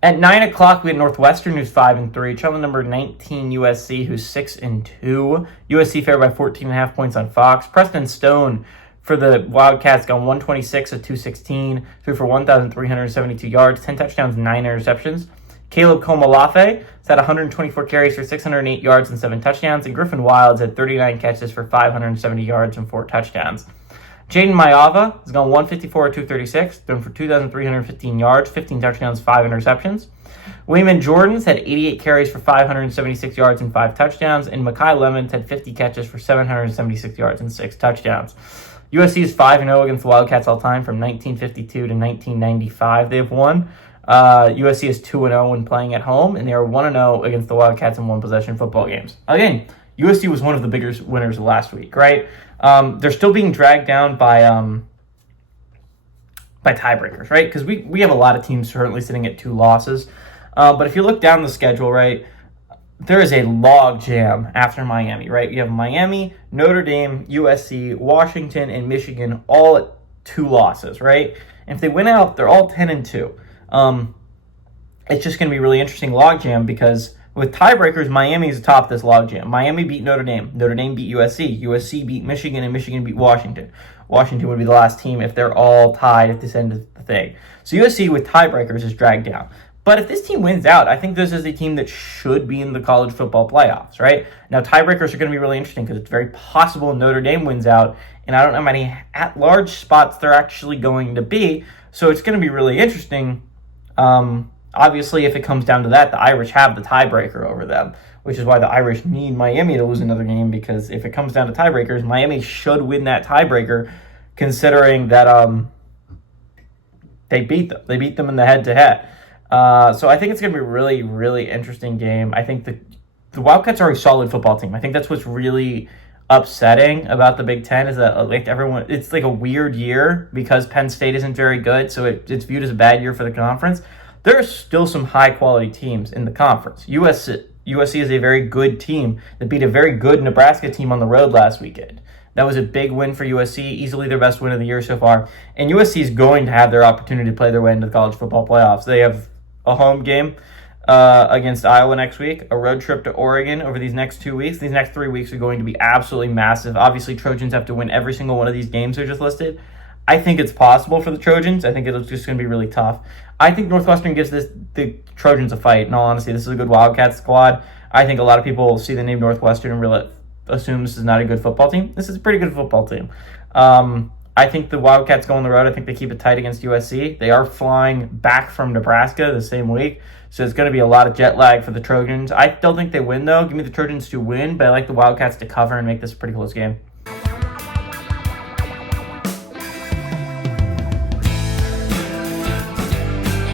At 9 o'clock, we had Northwestern, who's 5-3, trailing number 19 USC, who's 6-2. USC favored by 14.5 points on Fox. Preston Stone for the Wildcats gone 126 of 216, threw for 1,372 yards, 10 touchdowns, 9 interceptions. Caleb Komalafe had 124 carries for 608 yards and 7 touchdowns, and Griffin Wilds had 39 catches for 570 yards and 4 touchdowns. Jaden Mayava has gone 154 of 236, thrown for 2,315 yards, 15 touchdowns, 5 interceptions. Wayman Jordan's had 88 carries for 576 yards and 5 touchdowns, and Mekhi Lemons had 50 catches for 776 yards and 6 touchdowns. USC is 5-0 against the Wildcats all time from 1952 to 1995. They have won. USC is 2-0 when playing at home, and they are 1-0 against the Wildcats in one-possession football games. Again, USC was one of the biggest winners last week, right? They're still being dragged down by tiebreakers, right? Because we have a lot of teams currently sitting at 2 losses. But if you look down the schedule, right, there is a log jam after Miami, right? You have Miami, Notre Dame, USC, Washington, and Michigan all at 2 losses, right? And if they win out, they're all 10-2. It's just going to be really interesting log jam because with tiebreakers, Miami is atop this logjam. Miami beat Notre Dame. Notre Dame beat USC. USC beat Michigan, and Michigan beat Washington. Washington would be the last team if they're all tied at this end of the thing. So USC with tiebreakers is dragged down. But if this team wins out, I think this is a team that should be in the college football playoffs, right? Now, tiebreakers are going to be really interesting because it's very possible Notre Dame wins out, and I don't know how many at-large spots they're actually going to be. So it's going to be really interesting. Obviously, if it comes down to that, the Irish have the tiebreaker over them, which is why the Irish need Miami to lose another game, because if it comes down to tiebreakers, Miami should win that tiebreaker, considering that they beat them. They beat them in the head-to-head. So I think it's going to be a really, really interesting game. I think the Wildcats are a solid football team. I think that's what's really upsetting about the Big Ten is that like everyone, it's like a weird year because Penn State isn't very good, so it's viewed as a bad year for the conference. There are still some high-quality teams in the conference. USC is a very good team that beat a very good Nebraska team on the road last weekend. That was a big win for USC, easily their best win of the year so far. And USC is going to have their opportunity to play their way into the college football playoffs. They have a home game against Iowa next week, a road trip to Oregon over these next 2 weeks. These next 3 weeks are going to be absolutely massive. Obviously, Trojans have to win every single one of these games I just listed. I think it's possible for the Trojans. I think it's just going to be really tough. I think Northwestern gives the Trojans a fight. In all honesty, this is a good Wildcat squad. I think a lot of people see the name Northwestern and really assume this is not a good football team. This is a pretty good football team. I think the Wildcats go on the road. I think they keep it tight against USC. They are flying back from Nebraska the same week, so it's going to be a lot of jet lag for the Trojans. I don't think they win, though. Give me the Trojans to win, but I like the Wildcats to cover and make this a pretty close game.